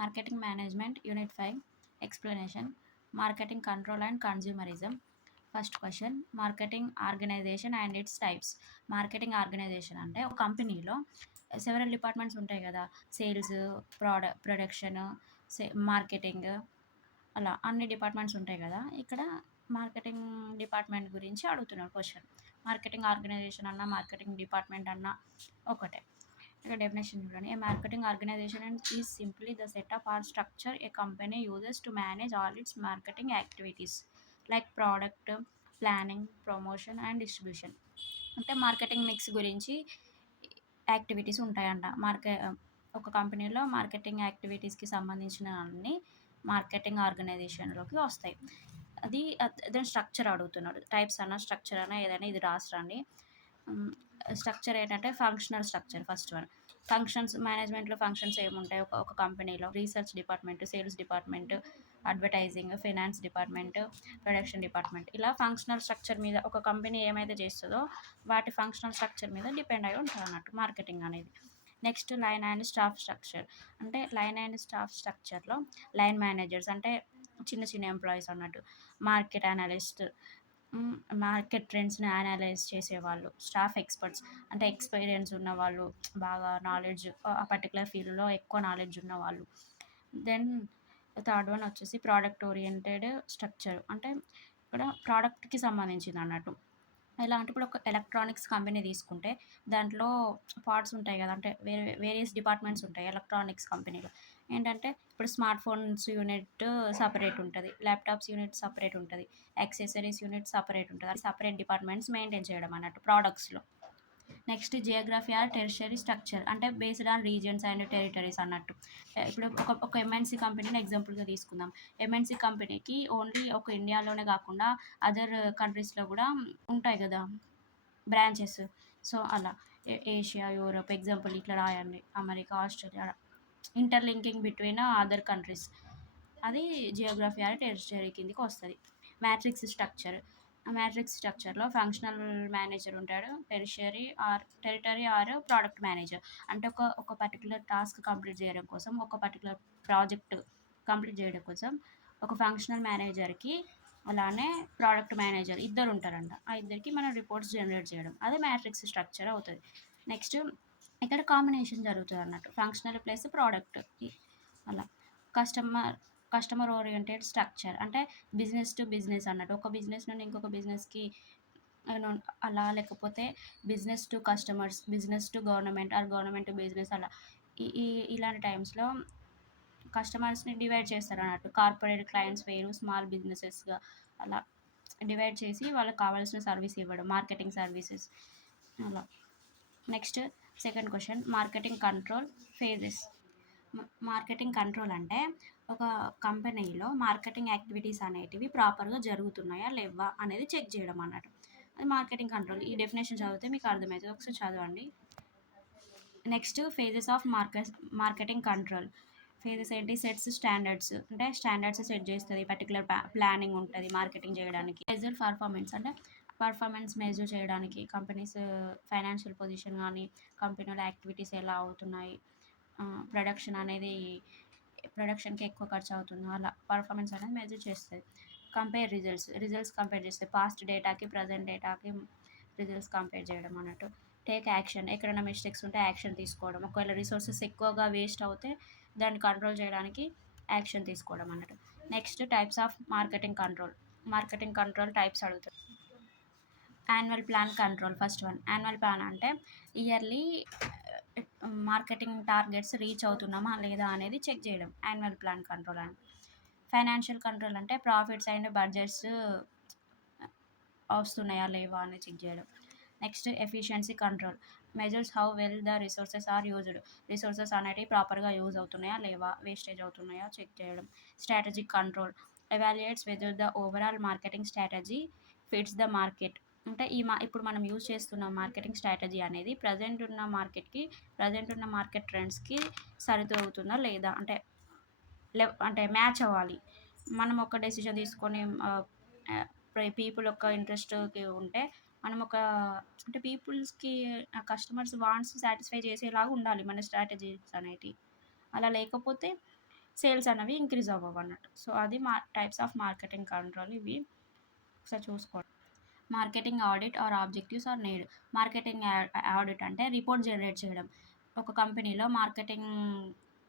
Marketing Management, Unit 5, Explanation, Marketing Control and Consumerism. First question, marketing organization and its types. Marketing organization అంటే ఒక కంపెనీలో several departments ఉంటాయి కదా, sales, production, marketing, అలా అన్ని departments ఉంటాయి కదా. ఇక్కడ మార్కెటింగ్ డిపార్ట్మెంట్ గురించి అడుగుతున్నారు క్వశ్చన్. మార్కెటింగ్ ఆర్గనైజేషన్ అన్న మార్కెటింగ్ డిపార్ట్మెంట్ అన్న ఒకటే. ఇక్కడ డెఫినేషన్ చూడండి. A marketing organization is simply the setup or structure a company uses to manage all its marketing activities like product planning, promotion and distribution. అంటే marketing mix గురించి activities ఉంటాయంట. ఒక కంపెనీలో మార్కెటింగ్ యాక్టివిటీస్కి సంబంధించిన అన్ని మార్కెటింగ్ ఆర్గనైజేషన్లోకి వస్తాయి. దాని స్ట్రక్చర్ అడుగుతున్నాడు. టైప్స్ అన్న స్ట్రక్చర్ అన్న ఏదైనా ఇది రాసిరండి. స్ట్రక్చర్ ఏంటంటే functional structure. First one functions. మేనేజ్మెంట్లో ఫంక్షన్స్ ఏముంటాయి ఒక కంపెనీలో? Research department, sales department, advertising, finance department, production department. ఇలా ఫంక్షనల్ స్ట్రక్చర్ మీద ఒక కంపెనీ ఏమైతే చేస్తుందో వాటి ఫంక్షనల్ స్ట్రక్చర్ మీద డిపెండ్ అయి ఉంటుంది అన్నట్టు మార్కెటింగ్ అనేది. Next line and staff structure. అంటే లైన్ అండ్ స్టాఫ్ స్ట్రక్చర్లో లైన్ మేనేజర్స్ అంటే చిన్న చిన్న ఎంప్లాయీస్ అన్నట్టు. మార్కెట్ అనలిస్ట్, మార్కెట్ ట్రెండ్స్ని అనలైజ్ చేసేవాళ్ళు. స్టాఫ్ ఎక్స్పర్ట్స్ అంటే ఎక్స్పీరియన్స్ ఉన్నవాళ్ళు, బాగా నాలెడ్జ్, ఆ పర్టికులర్ ఫీల్డ్లో ఎక్కువ నాలెడ్జ్ ఉన్నవాళ్ళు. దెన్ థర్డ్ వన్ వచ్చేసి ప్రోడక్ట్ ఓరియంటెడ్ స్ట్రక్చర్. అంటే ఇక్కడ ప్రోడక్ట్కి సంబంధించింది అన్నట్టు. ఎలా అంటే ఇప్పుడు ఒక ఎలక్ట్రానిక్స్ కంపెనీ తీసుకుంటే దాంట్లో పార్ట్స్ ఉంటాయి కదా, అంటే వేరియస్ డిపార్ట్మెంట్స్ ఉంటాయి ఎలక్ట్రానిక్స్ కంపెనీలో. ఏంటంటే ఇప్పుడు స్మార్ట్ ఫోన్స్ యూనిట్ సపరేట్ ఉంటుంది, ల్యాప్టాప్స్ యూనిట్ సపరేట్ ఉంటుంది, యాక్సెసరీస్ యూనిట్ సపరేట్ ఉంటుంది. అది సపరేట్ డిపార్ట్మెంట్స్ మెయింటైన్ చేయడం అన్నట్టు ప్రోడక్ట్స్లో. Next geography or territory structure. అంటే based on regions and territories అన్నట్టు. ఇప్పుడు ఒక ఎంఎన్సీ కంపెనీని ఎగ్జాంపుల్గా తీసుకుందాం. ఎంఎన్సీ కంపెనీకి ఓన్లీ ఒక ఇండియాలోనే కాకుండా అదర్ కంట్రీస్లో కూడా ఉంటాయి కదా బ్రాంచెస్. సో అలా ఏషియా, యూరోప్ ఎగ్జాంపుల్ ఇట్లా రాయండి. America, Australia, interlinking between other countries. అది జియోగ్రఫీ ఆర్ టెరిటరీ కిందకి వస్తుంది. Matrix structure. మ్యాట్రిక్స్ స్ట్రక్చర్లో ఫంక్షనల్ మేనేజర్ ఉంటాడు, టెరిటరీ ఆర్ ప్రోడక్ట్ మేనేజర్. అంటే ఒక పర్టికులర్ టాస్క్ కంప్లీట్ చేయడం కోసం, ఒక పర్టికులర్ ప్రాజెక్ట్ కంప్లీట్ చేయడం కోసం ఒక ఫంక్షనల్ మేనేజర్కి, అలానే ప్రోడక్ట్ మేనేజర్ ఇద్దరు ఉంటారంట. ఆ ఇద్దరికి మనం రిపోర్ట్స్ జనరేట్ చేయడం, అదే మ్యాట్రిక్స్ స్ట్రక్చర్ అవుతుంది. నెక్స్ట్ ఇక్కడ కాంబినేషన్ జరుగుతుంది అన్నట్టు, ఫంక్షనల్ ప్లస్ ప్రోడక్ట్. అలా కస్టమర్ ఓరియంటెడ్ స్ట్రక్చర్. అంటే బిజినెస్ టు బిజినెస్ అన్నట్టు. ఒక బిజినెస్ నుండి ఇంకొక బిజినెస్కి అలా, లేకపోతే business to customers, business to government are government to business. అలా ఇలాంటి టైమ్స్లో కస్టమర్స్ని డివైడ్ చేస్తారు అన్నట్టు. కార్పొరేట్ క్లయింట్స్ వేరు, స్మాల్ బిజినెసెస్గా అలా డివైడ్ చేసి వాళ్ళకి కావాల్సిన సర్వీస్ ఇవ్వడం, మార్కెటింగ్ సర్వీసెస్ అలా. Next second question, marketing control phases. Marketing control అంటే ఒక కంపెనీలో మార్కెటింగ్ యాక్టివిటీస్ అనేటివి ప్రాపర్గా జరుగుతున్నాయా లేవా అనేది చెక్ చేయడం అన్నట్టు. అది మార్కెటింగ్ కంట్రోల్. ఈ డెఫినేషన్ చదివితే మీకు అర్థమవుతుంది, ఒకసారి చదవండి. Next phases of marketing control. Phases ఏంటి? Sets standards. అంటే స్టాండర్డ్స్ సెట్ చేస్తుంది, పర్టికులర్ ప్లానింగ్ ఉంటుంది మార్కెటింగ్ చేయడానికి. Measure performance. అంటే పర్ఫార్మెన్స్ మెజర్ చేయడానికి కంపెనీస్ ఫైనాన్షియల్ పొజిషన్ కానీ, కంపెనీల యాక్టివిటీస్ ఎలా అవుతున్నాయి, ప్రొడక్షన్కి ఎక్కువ ఖర్చు అవుతుందో అలా పర్ఫార్మెన్స్ అనేది మెజర్ చేస్తుంది. కంపేర్ రిజల్ట్స్ కంపేర్ చేస్తుంది, పాస్ట్ డేటాకి ప్రజెంట్ డేటాకి రిజల్ట్స్ కంపేర్ చేయడం అన్నట్టు. Take action. ఎక్కడైనా మిస్టేక్స్ ఉంటే యాక్షన్ తీసుకోవడం. ఒకవేళ రిసోర్సెస్ ఎక్కువగా వేస్ట్ అవుతే దాన్ని కంట్రోల్ చేయడానికి యాక్షన్ తీసుకోవడం అన్నట్టు. Next types of marketing control. Marketing control types అడుగుతారు. Annual plan control. First one annual plan. అంటే ఇయర్లీ మార్కెటింగ్ టార్గెట్స్ రీచ్ అవుతున్నామా లేదా అనేది చెక్ చేయడం యాన్యువల్ ప్లాన్ కంట్రోల్ అని. ఫైనాన్షియల్ కంట్రోల్ అంటే ప్రాఫిట్స్ అండ్ బడ్జెట్స్ వస్తున్నాయా లేవా అని చెక్ చేయడం. Next efficiency control. Measures how well the resources are used. Resources అనేవి ప్రాపర్గా యూజ్ అవుతున్నాయా లేవా, వేస్టేజ్ అవుతున్నాయా చెక్ చేయడం. Strategic control. Evaluates whether the overall marketing strategy fits the market. అంటే ఇప్పుడు మనం యూజ్ చేస్తున్న మార్కెటింగ్ స్ట్రాటజీ అనేది ప్రజెంట్ ఉన్న మార్కెట్ ట్రెండ్స్కి సరితూగుతుందా లేదా, అంటే మ్యాచ్ అవ్వాలి. మనం ఒక డెసిషన్ తీసుకొని పీపుల్ యొక్క ఇంట్రెస్ట్కి ఉంటే మనం అంటే పీపుల్స్కి, కస్టమర్స్ వాంట్స్ సాటిస్ఫై చేసేలాగా ఉండాలి మన స్ట్రాటజీస్ అనేటివి. అలా లేకపోతే సేల్స్ అనేవి ఇంక్రీజ్ అవ్వవు అన్నట్టు. సో అది టైప్స్ ఆఫ్ మార్కెటింగ్ కంట్రోల్ ఇవి ఒకసారి చూసుకోండి. Marketing audit or objectives or need. Marketing audit అంటే రిపోర్ట్ జనరేట్ చేయడం. ఒక కంపెనీలో మార్కెటింగ్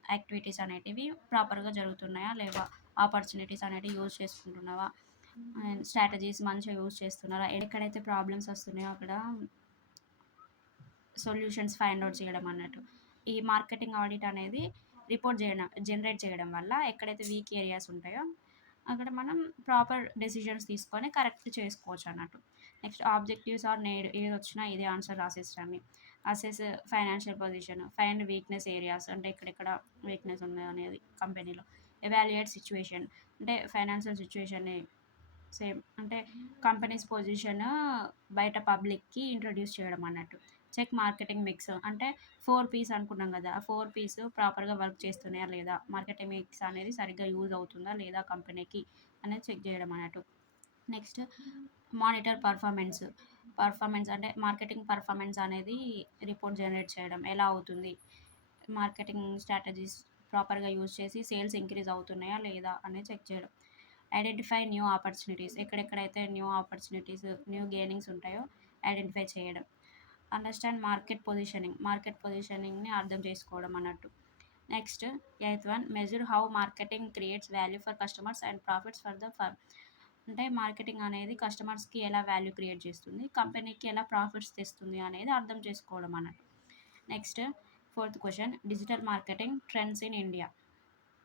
యాక్టివిటీస్ అనేటివి ప్రాపర్గా జరుగుతున్నాయా లేవా, ఆపర్చునిటీస్ అనేటివి యూజ్ చేసుకుంటున్నావా, అండ్ స్ట్రాటజీస్ మంచిగా యూజ్ చేస్తున్నారా, ఎక్కడైతే ప్రాబ్లమ్స్ వస్తున్నాయో అక్కడ సొల్యూషన్స్ ఫైండ్ అవుట్ చేయడం అన్నట్టు. ఈ మార్కెటింగ్ ఆడిట్ అనేది రిపోర్ట్ జనరేట్ చేయడం వల్ల ఎక్కడైతే వీక్ ఏరియాస్ ఉంటాయో అక్కడ మనం ప్రాపర్ డెసిషన్స్ తీసుకొని కరెక్ట్ చేసుకోవచ్చు అన్నట్టు. నెక్స్ట్ ఆబ్జెక్టివ్స్ ఆర్ నీడ్, ఏది వచ్చినా ఇదే ఆన్సర్ రాసేస్తాను. Assess financial position, find weakness areas అంటే ఎక్కడెక్కడ వీక్నెస్ ఉన్నది అనేది కంపెనీలో. ఎవాల్యుయేట్ సిచ్యువేషన్ అంటే ఫైనాన్షియల్ సిచ్యువేషన్ని సేమ్ అంటే కంపెనీస్ పొజిషన్ బయట పబ్లిక్కి ఇంట్రొడ్యూస్ చేయడం అన్నట్టు. చెక్ మార్కెటింగ్ మిక్స్ అంటే 4 P's అనుకున్నాం కదా, ఆ 4 P's ప్రాపర్గా వర్క్ చేస్తున్నాయా లేదా, మార్కెటింగ్ మిక్స్ అనేది సరిగ్గా యూజ్ అవుతుందా లేదా కంపెనీకి అనేది చెక్ చేయడం అన్నట్టు. నెక్స్ట్ మానిటర్ పర్ఫార్మెన్స్ అంటే మార్కెటింగ్ పర్ఫార్మెన్స్ అనేది రిపోర్ట్ జనరేట్ చేయడం, ఎలా అవుతుంది, మార్కెటింగ్ స్ట్రాటజీస్ ప్రాపర్గా యూజ్ చేసి సేల్స్ ఇంక్రీజ్ అవుతున్నాయా లేదా అనేది చెక్ చేయడం. ఐడెంటిఫై న్యూ ఆపర్చునిటీస్, ఎక్కడెక్కడైతే న్యూ ఆపర్చునిటీస్ న్యూ గెయినింగ్స్ ఉంటాయో ఐడెంటిఫై చేయడం. అండర్స్టాండ్ మార్కెట్ పొజిషనింగ్ని అర్థం చేసుకోవడం అన్నట్టు. నెక్స్ట్ 8th measure how marketing creates value for customers and profits for the firm. అంటే మార్కెటింగ్ అనేది కస్టమర్స్కి ఎలా వాల్యూ క్రియేట్ చేస్తుంది, కంపెనీకి ఎలా ప్రాఫిట్స్ తెస్తుంది అనేది అర్థం చేసుకోవడం అన్నట్టు. Next 4th digital marketing trends in India.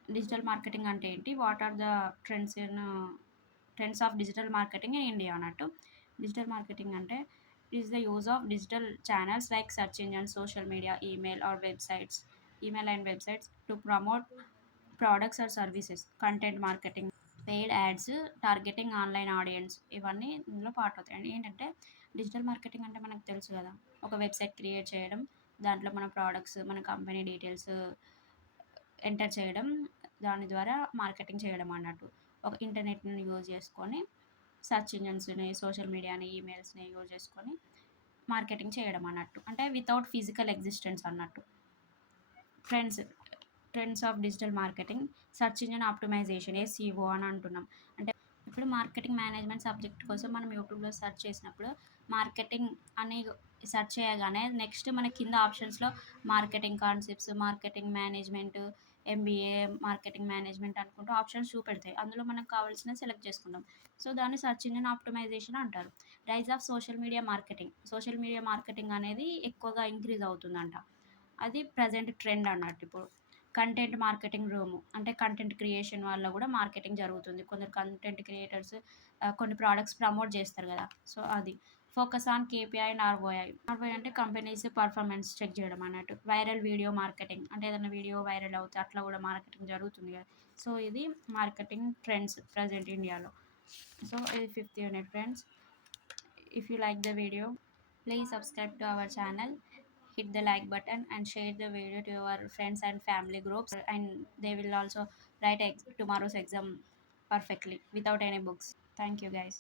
Digital marketing అంటే ఏంటి, what are the trends of digital marketing in India అన్నట్టు. డిజిటల్ మార్కెటింగ్ అంటే is the use of digital channels like search engine, social media, email and websites to promote products or services. Content marketing, paid ads, targeting online audience, ఇవన్నీ ఇందులో part అవుతాయి. And ఏంటంటే digital marketing అంటే మనకు తెలుసు కదా, ఒక వెబ్సైట్ క్రియేట్ చేయడం, దాంట్లో మన ప్రోడక్ట్స్ మన కంపెనీ డీటెయిల్స్ ఎంటర్ చేయడం, దాని ద్వారా మార్కెటింగ్ చేయడం అన్నట్టు. ఒక ఇంటర్నెట్ని యూజ్ చేసుకొని సెర్చ్ ఇంజన్స్ని, సోషల్ మీడియాని, ఈమెయిల్స్ని యూజ్ చేసుకొని మార్కెటింగ్ చేయడం అన్నట్టు. అంటే వితౌట్ ఫిజికల్ ఎగ్జిస్టెన్స్ అన్నట్టు. Trends trends of digital marketing, search engine optimization, SEO అని అంటున్నాం. అంటే ఇప్పుడు మార్కెటింగ్ మేనేజ్మెంట్ సబ్జెక్ట్ కోసం మనం యూట్యూబ్లో సెర్చ్ చేసినప్పుడు మార్కెటింగ్ అని సెర్చ్ చేయగానే నెక్స్ట్ మన కింద ఆప్షన్స్లో marketing concepts, marketing management, MBA, marketing management అనుకుంటూ ఆప్షన్స్ చూపెడతాయి. అందులో మనకు కావాల్సిన సెలెక్ట్ చేసుకుంటాం. సో దాన్ని సెర్చ్ ఇంజిన్ ఆప్టిమైజేషన్ అంటారు. Rise of social media marketing అనేది ఎక్కువగా ఇంక్రీజ్ అవుతుందంట. అది ప్రజెంట్ ట్రెండ్ అన్నట్టు. ఇప్పుడు కంటెంట్ మార్కెటింగ్ రూము అంటే కంటెంట్ క్రియేషన్ వల్ల కూడా మార్కెటింగ్ జరుగుతుంది. కొందరు కంటెంట్ క్రియేటర్స్ కొన్ని ప్రోడక్ట్స్ ప్రమోట్ చేస్తారు కదా, సో అది. Focus on KPI and ROI అంటే కంపెనీస్ పర్ఫార్మెన్స్ చెక్ చేయడం అన్నట్టు. వైరల్ వీడియో మార్కెటింగ్ అంటే ఏదైనా వీడియో వైరల్ అవుతే అట్లా కూడా మార్కెటింగ్ జరుగుతుంది కదా. సో ఇది మార్కెటింగ్ ట్రెండ్స్ ప్రజెంట్ ఇండియాలో. సో ఇది 5th unit friends. If you like the video, please subscribe to our channel, hit the like button and share the video to your friends and family groups, and they will also write tomorrow's exam perfectly without any books. Thank you guys.